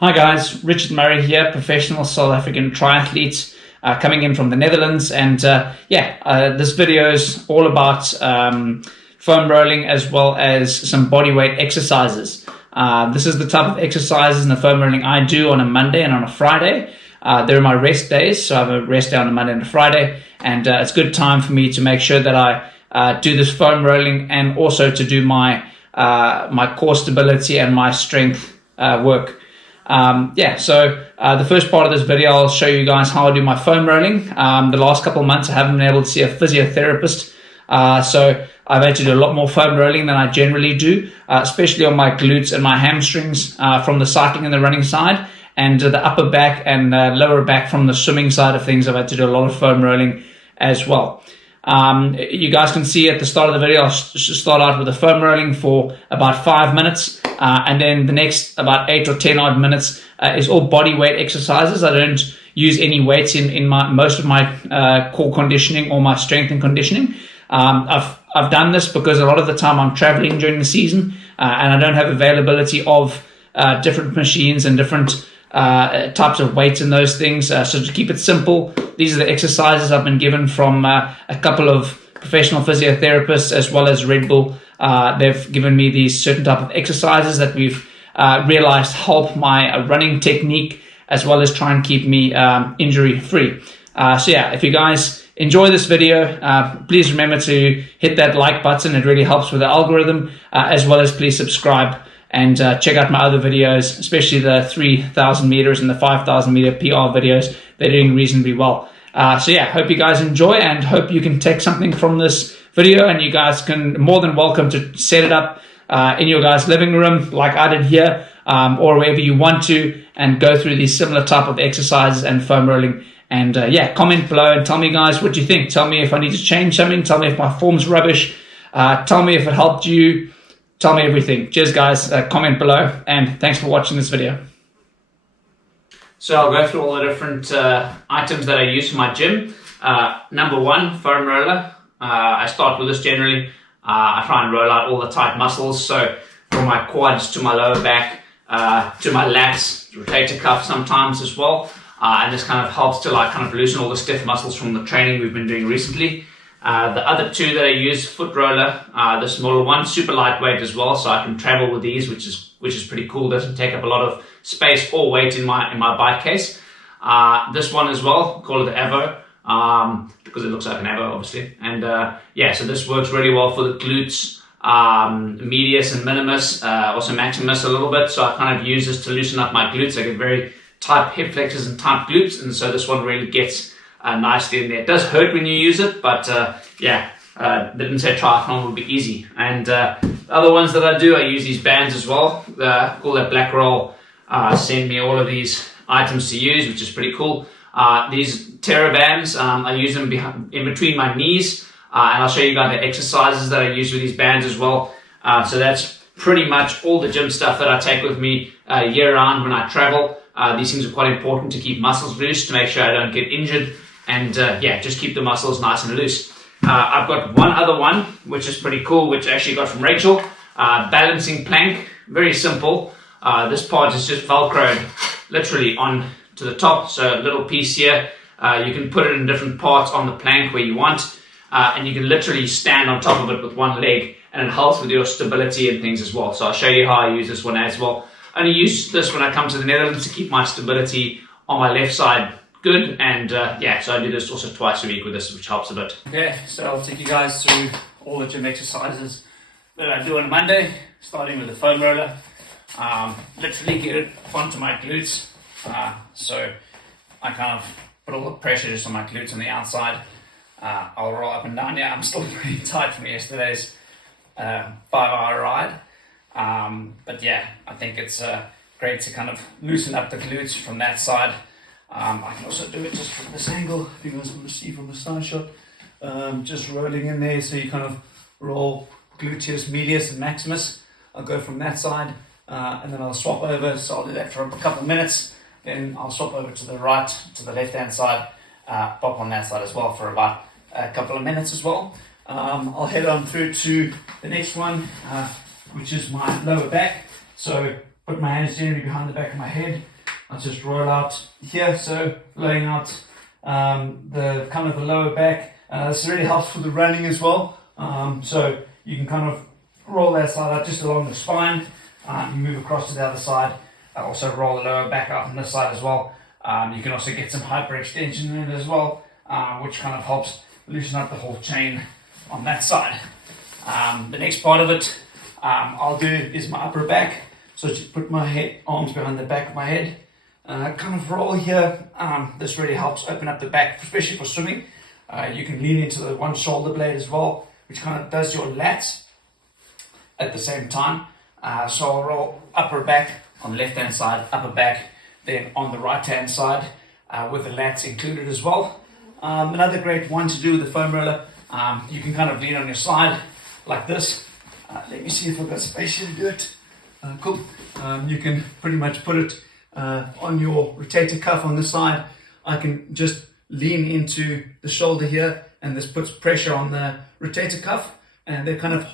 Hi guys, Richard Murray here, professional South African triathlete coming in from the Netherlands, and this video is all about foam rolling as well as some bodyweight exercises. This is the type of exercises and the foam rolling I do on a Monday and on a Friday. They're my rest days, so I have a rest day on a Monday and a Friday, and it's a good time for me to make sure that I do this foam rolling and also to do my core stability and my strength work. The first part of this video, I'll show you guys how I do my foam rolling. The last couple of months I haven't been able to see a physiotherapist, so I've had to do a lot more foam rolling than I generally do, especially on my glutes and my hamstrings from the cycling and the running side, and the upper back and lower back from the swimming side of things. I've had to do a lot of foam rolling as well. You guys can see at the start of the video, I'll start out with the foam rolling for about 5 minutes, and then the next about 8 or 10 odd minutes is all body weight exercises. I don't use any weights in most of my core conditioning or my strength and conditioning. I've done this because a lot of the time I'm traveling during the season, and I don't have availability of different machines and different types of weights and those things. So to keep it simple, these are the exercises I've been given from a couple of professional physiotherapists as well as Red Bull. They've given me these certain type of exercises that we've realized help my running technique as well as try and keep me injury free. If you guys enjoy this video, please remember to hit that like button. It really helps with the algorithm, as well as please subscribe and check out my other videos, especially the 3,000 meters and the 5,000 meter PR videos. They're doing reasonably well. Hope you guys enjoy and hope you can take something from this video, and you guys can more than welcome to set it up in your guys' living room like I did here, or wherever you want to, and go through these similar type of exercises and foam rolling. And comment below and tell me guys what you think. Tell me if I need to change something. Tell me if my form's rubbish. Tell me if it helped you. Tell me everything. Cheers guys, comment below, and thanks for watching this video. So I'll go through all the different items that I use for my gym. Number one, foam roller. I start with this generally. I try and roll out all the tight muscles, so from my quads to my lower back, to my lats, rotator cuff sometimes as well. And this kind of helps to kind of loosen all the stiff muscles from the training we've been doing recently. The other two that I use, foot roller, the smaller one, super lightweight as well, so I can travel with these, which is pretty cool. Doesn't take up a lot of space or weight in my bike case. This one as well, call it the Evo, because it looks like an Evo, obviously. And so this works really well for the glutes, medius and minimus, also maximus a little bit. So I kind of use this to loosen up my glutes. I get very tight hip flexors and tight glutes, and so this one really gets nicely in there. It does hurt when you use it, but didn't say triathlon would be easy. And the other ones that I do, I use these bands as well. Call that Black Roll. Send me all of these items to use, which is pretty cool. These Terra bands, I use them in between my knees, and I'll show you guys the exercises that I use with these bands as well. So that's pretty much all the gym stuff that I take with me year round when I travel. These things are quite important to keep muscles loose, to make sure I don't get injured, and just keep the muscles nice and loose. I've got one other one, which is pretty cool, which I actually got from Rachel. Balancing plank, very simple. This part is just Velcroed literally on to the top, so a little piece here. You can put it in different parts on the plank where you want, and you can literally stand on top of it with one leg, and it helps with your stability and things as well. So I'll show you how I use this one as well. I only use this when I come to the Netherlands to keep my stability on my left side good, and so I do this also twice a week with this, which helps a bit. Okay, so I'll take you guys through all the gym exercises that I do on a Monday, starting with the foam roller. Literally get it onto my glutes, so I kind of put all the pressure just on my glutes on the outside. I'll roll up and down. Yeah, I'm still pretty tight from yesterday's 5-hour ride. I think it's great to kind of loosen up the glutes from that side. I can also do it just from this angle, if you guys want to see from the side shot. Just rolling in there, so you kind of roll gluteus, medius and maximus. I'll go from that side, and then I'll swap over, so I'll do that for a couple of minutes. Then I'll swap over to the right, to the left hand side, pop on that side as well for about a couple of minutes as well. I'll head on through to the next one, which is my lower back. So put my hands generally behind the back of my head. I just roll out here, so laying out the kind of the lower back. This really helps for the running as well. So you can kind of roll that side out just along the spine. You move across to the other side. Also roll the lower back out on this side as well. You can also get some hyperextension in it as well, which kind of helps loosen up the whole chain on that side. The next part of it I'll do is my upper back. So just put my arms behind the back of my head. Kind of roll here. This really helps open up the back, especially for swimming. You can lean into the one shoulder blade as well, which kind of does your lats at the same time. So I'll roll upper back on the left hand side, upper back, then on the right hand side with the lats included as well. Another great one to do with the foam roller, you can kind of lean on your side like this. Let me see if I've got space here to do it. Cool. You can pretty much put it on your rotator cuff on the side. I can just lean into the shoulder here, and this puts pressure on the rotator cuff, and that kind of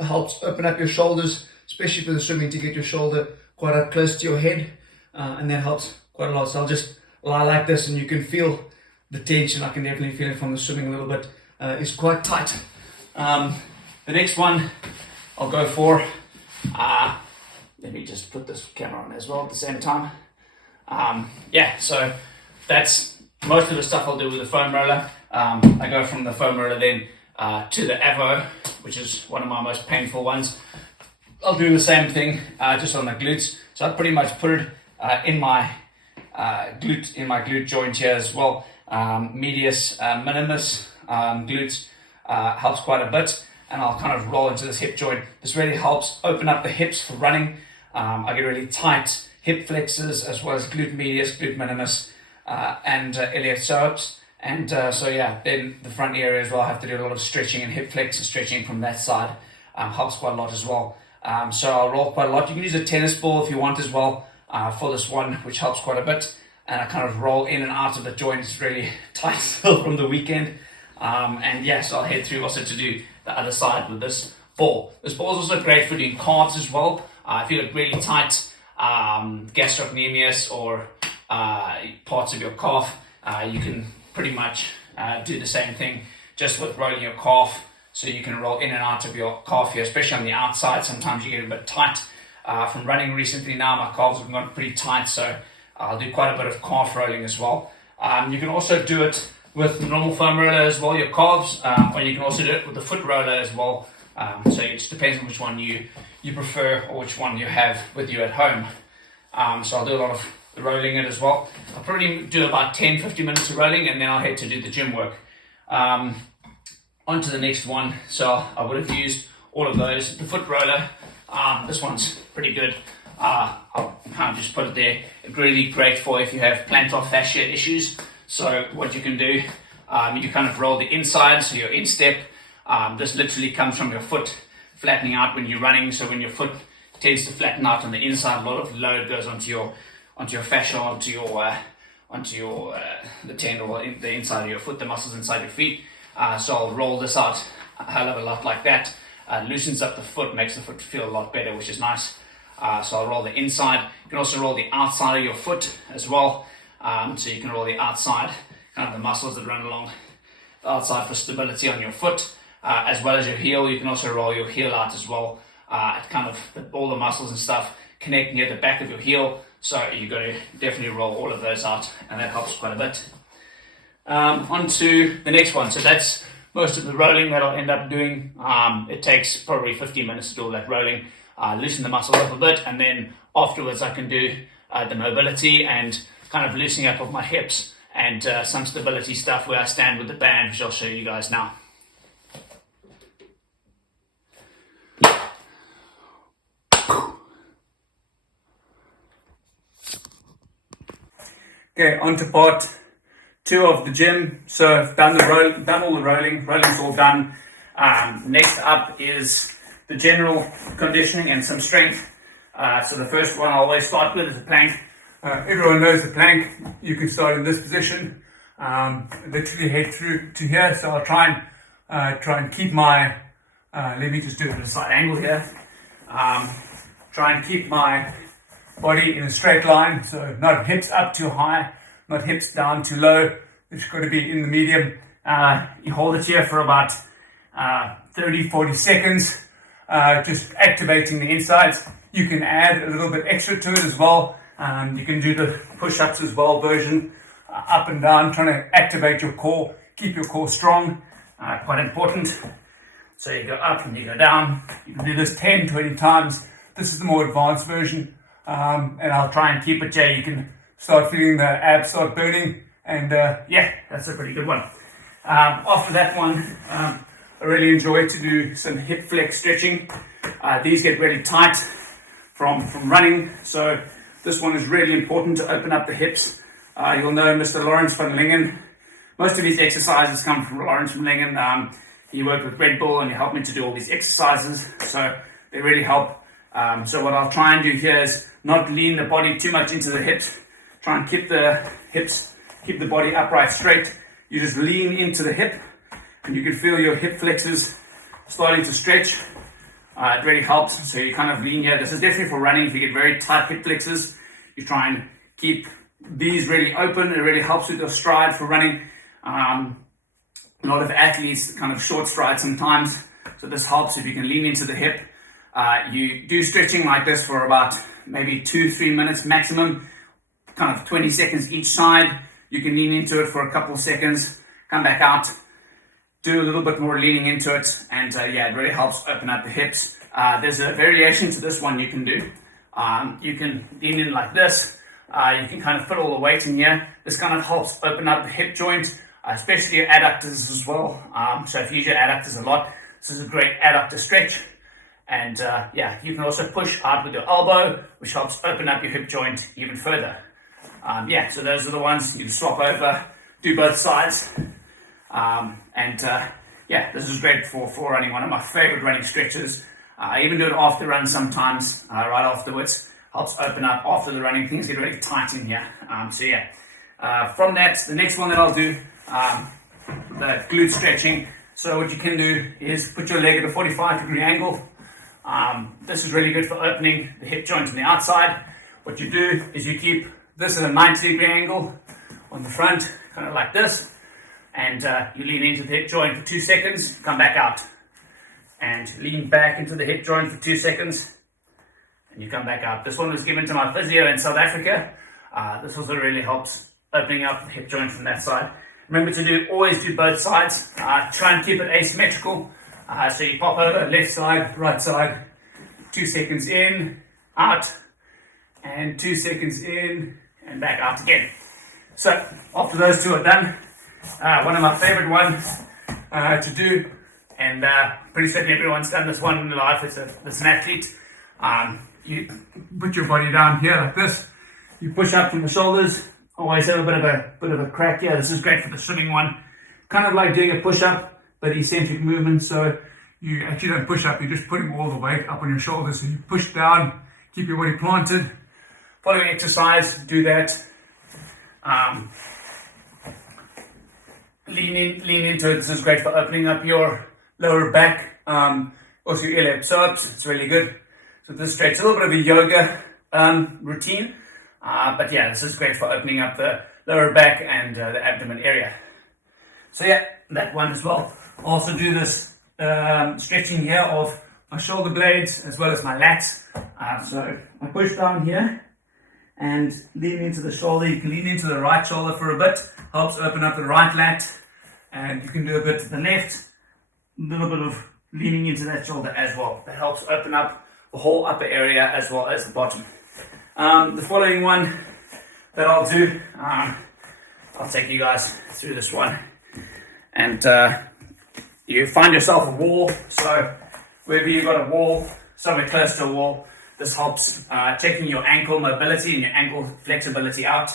helps open up your shoulders, especially for the swimming, to get your shoulder quite up close to your head, and that helps quite a lot. So I'll just lie like this, and you can feel the tension. I can definitely feel it from the swimming a little bit. It's quite tight. The next one I'll go for, let me just put this camera on as well at the same time. So that's most of the stuff I'll do with the foam roller. I go from the foam roller then to the Avo, which is one of my most painful ones. I'll do the same thing just on the glutes. So I pretty much put it in my glute joint here as well. Medius minimus glutes helps quite a bit, and I'll kind of roll into this hip joint. This really helps open up the hips for running. I get really tight hip flexors as well as glute medius, glute minimus, and iliopsoas. And then the front area as well, I have to do a lot of stretching and hip flexor stretching from that side. Helps quite a lot as well. So I'll roll quite a lot. You can use a tennis ball if you want as well for this one, which helps quite a bit. And I kind of roll in and out of the joint. It's really tight still from the weekend. So I'll head through also to do the other side with this ball. This ball is also great for doing calves as well. If you look really tight, gastrocnemius or parts of your calf, you can pretty much do the same thing just with rolling your calf. So you can roll in and out of your calf here, especially on the outside. Sometimes you get a bit tight. From running recently now, my calves have gone pretty tight, so I'll do quite a bit of calf rolling as well. You can also do it with the normal foam roller as well, your calves, or you can also do it with the foot roller as well. So it just depends on which one you prefer or which one you have with you at home. So I'll do a lot of the rolling it as well. I'll probably do about 10-15 minutes of rolling, and then I'll head to do the gym work. On to the next one. So I would have used all of those. The foot roller, this one's pretty good. I'll kind of just put it there. It's really great for if you have plantar fascia issues. So what you can do, you kind of roll the inside, so your instep. This literally comes from your foot flattening out when you're running. So when your foot tends to flatten out on the inside, a lot of load goes onto your fascia, onto the tendon or the inside of your foot, the muscles inside your feet. So I'll roll this out a hell of a lot like that. Loosens up the foot, makes the foot feel a lot better, which is nice. So I'll roll the inside. You can also roll the outside of your foot as well. So you can roll the outside, kind of the muscles that run along the outside for stability on your foot, as well as your heel. You can also roll your heel out as well. Kind of all the muscles and stuff connect near the back of your heel. So you've got to definitely roll all of those out, and that helps quite a bit. On to the next one. So that's most of the rolling that I'll end up doing. It takes probably 15 minutes to do all that rolling. Loosen the muscles up a bit, and then afterwards I can do the mobility and kind of loosening up of my hips and some stability stuff where I stand with the band, which I'll show you guys now. Okay, on to part 2 of the gym. So I've done all the rolling. Rolling's all done. Next up is the general conditioning and some strength. So the first one I always start with is the plank. Everyone knows the plank. You can start in this position, literally head through to here. So I'll try and keep my. Let me just do it at a side angle here. Try and keep my body in a straight line, so not hips up too high, not hips down too low. It's got to be in the medium. You hold it here for about 30-40 seconds, just activating the insides. You can add a little bit extra to it as well. You can do the push-ups as well version, up and down, trying to activate your core, keep your core strong, quite important. So you go up and you go down. You can do this 10-20 times. This is the more advanced version, and I'll try and keep it here. You can start feeling the abs start burning, and yeah, that's a pretty good one. After that one, I really enjoy to do some hip flex stretching. These get really tight from running, so this one is really important to open up the hips. You'll know Mr. Lawrence van Lingen. Most of his exercises come from Lawrence van Lingen. He worked with Red Bull and he helped me to do all these exercises, so they really help. So what I'll try and do here is not lean the body too much into the hips. Try and keep the hips, keep the body upright straight. You just lean into the hip and you can feel your hip flexors starting to stretch. It really helps. So you kind of lean here. This is definitely for running. If you get very tight hip flexors, you try and keep these really open. It really helps with your stride for running. A lot of athletes kind of short stride sometimes, so this helps if you can lean into the hip. You do stretching like this for about maybe 2-3 minutes maximum, kind of 20 seconds each side. You can lean into it for a couple of seconds, come back out, do a little bit more leaning into it, and yeah, it really helps open up the hips. There's a variation to this one you can do. You can lean in like this. You can kind of put all the weight in here. This kind of helps open up the hip joint, especially your adductors as well. So if you use your adductors a lot, this is a great adductor stretch. And yeah, you can also push out with your elbow, which helps open up your hip joint even further. Yeah, so those are the ones you can swap over, do both sides. Yeah, this is great for running, one of my favorite running stretches. I even do it after run sometimes, right afterwards. Helps open up after the running, things get really tight in here. So yeah, from that, the next one that I'll do, the glute stretching. So what you can do is put your leg at a 45-degree angle. This is really good for opening the hip joint on the outside. What you do is you keep this at a 90-degree angle on the front, kind of like this, and you lean into the hip joint for 2 seconds, come back out, and lean back into the hip joint for 2 seconds, and you come back out. This one was given to my physio in South Africa. This also really helps opening up the hip joint from that side. Remember to always do both sides. Try and keep it asymmetrical. So you pop over, left side, right side, 2 seconds in, out, and 2 seconds in, and back out again. So after those two are done, one of my favorite ones to do, and pretty certain everyone's done this one in their life as an athlete. You put your body down here like this. You push up from the shoulders. Always have a bit of a crack here. This is great for the swimming one. Kind of like doing a push-up, but eccentric movement. So you actually don't push up, you're just putting all the weight up on your shoulders. So you push down, keep your body planted. Following exercise, do that. Lean into it. This is great for opening up your lower back, also your iliopsoas. It's really good. So this stretch, a little bit of a yoga routine. But yeah, this is great for opening up the lower back and the abdomen area. So yeah, that one as well. Also do this stretching here of my shoulder blades as well as my lats. So I push down here and lean into the shoulder. You can lean into the right shoulder for a bit. Helps open up the right lat. And you can do a bit to the left. A little bit of leaning into that shoulder as well. That helps open up the whole upper area as well as the bottom. The following one that I'll do, I'll take you guys through this one. And you find yourself a wall. So wherever you've got a wall, somewhere close to a wall, this helps checking your ankle mobility and your ankle flexibility out.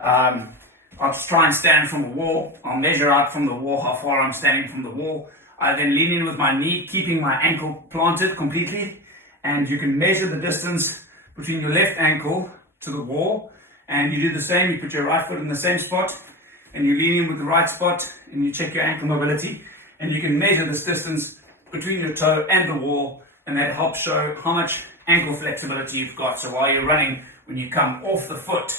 I'll just try and stand from a wall. I'll measure out from the wall how far I'm standing from the wall. I then lean in with my knee, keeping my ankle planted completely. And you can measure the distance between your left ankle to the wall. And you do the same. You put your right foot in the same spot. And you lean in with the right spot. And you check your ankle mobility. And you can measure this distance between your toe and the wall. And that helps show how much ankle flexibility you've got. So while you're running, when you come off the foot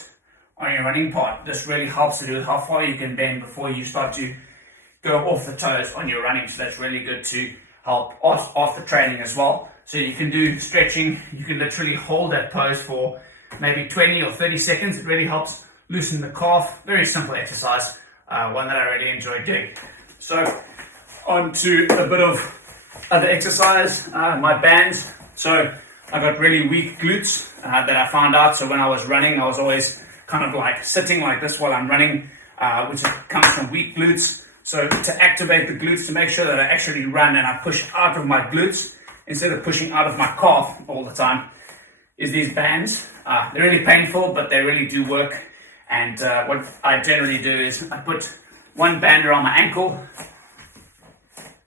on your running part, this really helps to do with how far you can bend before you start to go off the toes on your running. So that's really good to help after training as well. So you can do stretching, you can literally hold that pose for maybe 20 or 30 seconds. It really helps loosen the calf. Very simple exercise, one that I really enjoy doing. So on to a bit of other exercise, my bands. So I got really weak glutes that I found out. So when I was running, I was always kind of like sitting like this while I'm running, which comes from weak glutes. So to activate the glutes, to make sure that I actually run and I push out of my glutes instead of pushing out of my calf all the time, is these bands. They're really painful, but they really do work. And what I generally do is I put one band around my ankle,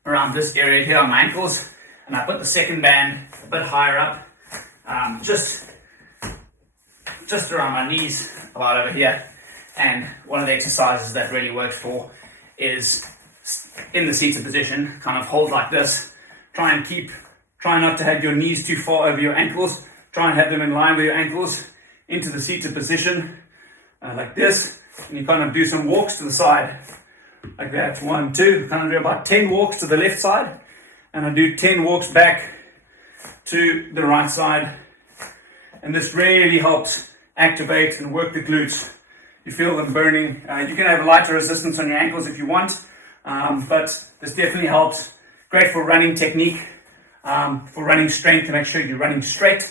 around this area here on my ankles, and I put the second band a bit higher up, just around my knees, about over here. And one of the exercises that really works for is in the seated position, kind of hold like this. Try not to have your knees too far over your ankles. Try and have them in line with your ankles into the seated position, like this. And you kind of do some walks to the side, like that. 1, 2, kind of do about 10 walks to the left side. And I do 10 walks back to the right side. And this really helps activate and work the glutes. You feel them burning. You can have lighter resistance on your ankles if you want, but this definitely helps. Great for running technique, for running strength, to make sure you're running straight.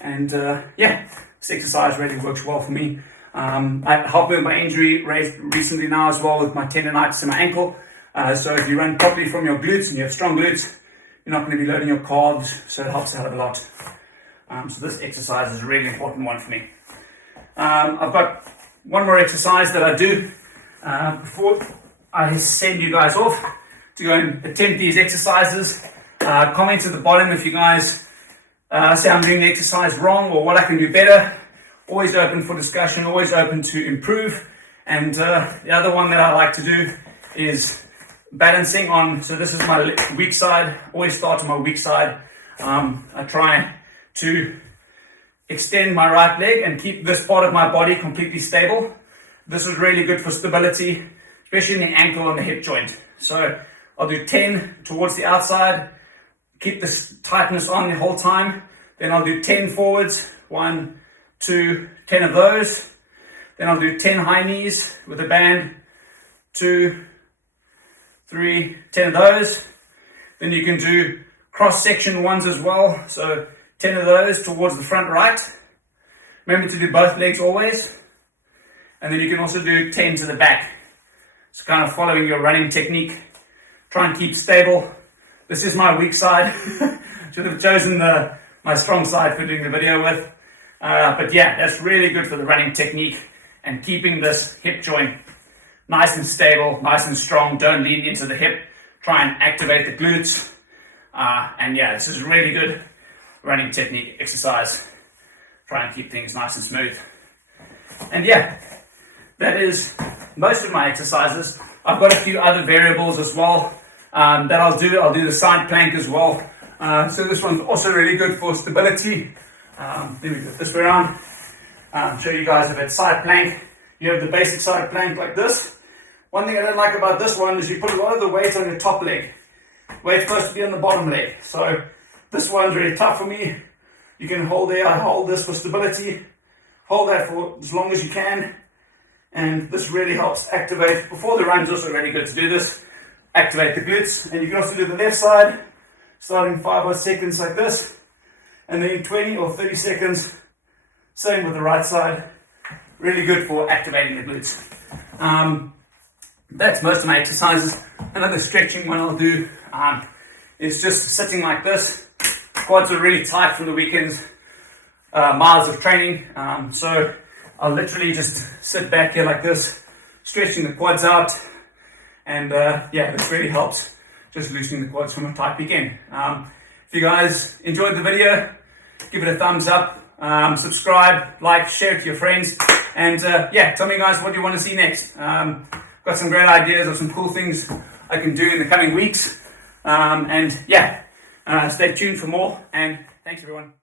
And yeah, this exercise really works well for me. I helped with my injury recently now as well with my tendonitis in my ankle. So if you run properly from your glutes and you have strong glutes, you're not going to be loading your calves, so it helps out a lot. So this exercise is a really important one for me. I've got one more exercise that I do before I send you guys off to go and attempt these exercises. Comment at the bottom if you guys say I'm doing the exercise wrong or what I can do better. Always open for discussion, always open to improve. And the other one that I like to do is balancing on, so this is my weak side, always start on my weak side. I try to extend my right leg and keep this part of my body completely stable. This is really good for stability, especially in the ankle and the hip joint. So I'll do 10 towards the outside, keep this tightness on the whole time. Then I'll do 10 forwards, 1, 2, 10 of those. Then I'll do 10 high knees with a band, 2, 3, 10 of those. Then you can do cross-section ones as well. So 10 of those towards the front right. Remember to do both legs always. And then you can also do 10 to the back. So kind of following your running technique. Try and keep stable. This is my weak side. Should have chosen my strong side for doing the video with. But yeah, that's really good for the running technique and keeping this hip joint nice and stable, nice and strong. Don't lean into the hip. Try and activate the glutes. And yeah, this is really good running technique exercise. Try and keep things nice and smooth. And yeah, that is most of my exercises. I've got a few other variables as well that I'll do. I'll do the side plank as well. So this one's also really good for stability. Let me put this way around. Show you guys a bit side plank. You have the basic side plank like this. One thing I don't like about this one is you put a lot of the weight on your top leg. Weight's supposed to be on the bottom leg. So this one's really tough for me. You can hold there. I hold this for stability. Hold that for as long as you can. And this really helps activate. Before the run is also really good to do this. Activate the glutes. And you can also do the left side, starting 5 or seconds like this. And then 20 or 30 seconds. Same with the right side. Really good for activating the glutes. That's most of my exercises. Another stretching one I'll do is just sitting like this. Quads are really tight from the weekend's miles of training. So I'll literally just sit back here like this, stretching the quads out. And yeah, this really helps just loosening the quads from a tight weekend. If you guys enjoyed the video, give it a thumbs up, subscribe, like, share it to your friends. And yeah, tell me guys what you want to see next. Got some great ideas of some cool things I can do in the coming weeks. And yeah, stay tuned for more, and thanks everyone.